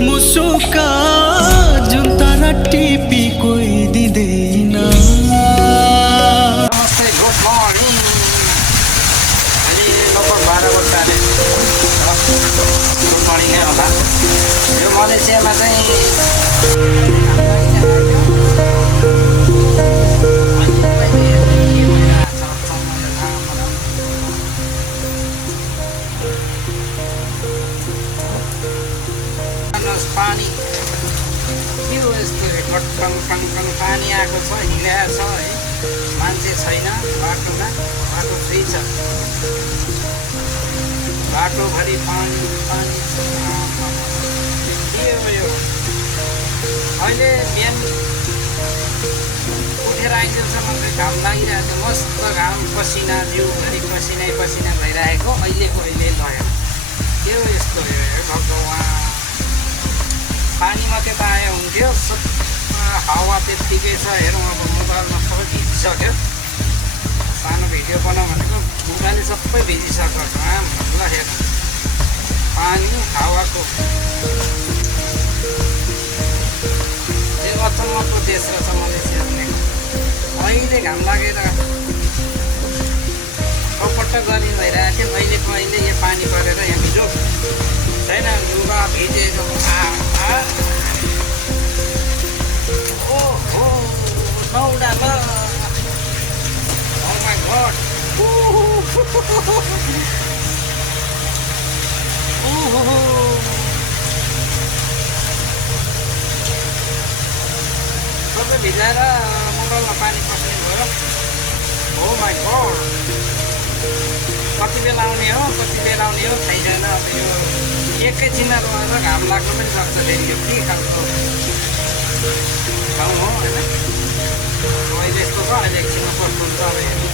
मुसुका जुन तारा टिपी कोही दिँदैन। नमस्ते, गुड मर्निङ। अहिले लगभग 12 बज्दा गुड मर्निङ नै होला। यो मलेसियामा चाहिँ पानी के हो यस्तो टङ टङ टङ पानी आएको छ, हिँडेको छ है। मान्छे छैन बाटोमा, बाटो फ्री छ, बाटोभरि पानी पानी के हो यो। अहिले बिहान उठेर आइन्जेलसम्म चाहिँ घाम लागिरहेको थियो, मस्त घाम, पसिना जिउभरि पसिनै पसिना भइरहेको। अहिले लग्यो के हो यस्तो यो भगवान्। पानी मात्रै त आयो हुन्थ्यो, हावा त्यत्तिकै छ। हेरौँ अब मोबाइलमा सबै भिजिसक्यो। सानो भिडियो बनाऊ भनेको मोबाइलले सबै भिजिसक्यो। ल हेरौँ पानी हावाको अचम्मको देश रहेछ मलेसिया भनेको। अहिले घाम लागेर कपट्ट गरी भइरहेको थियो। अहिले यो पानी परेर यहाँ भिजो छैन, लुगा भिजेको। ओहो नौडा ल, oh my god, सबै भिजाएर मोबाइलमा पानी पस्ने भयो। oh my god, कति बेला आउने हो छैन। अब यो एकैछिनमा रहेर घाम लाग्नु पनि सक्छ। फेरि यो के खालको ठाउँ हो होइन। अहिले यस्तो छ, अहिले एकछिनमा कस्तो हुन्छ अब हेर्नु।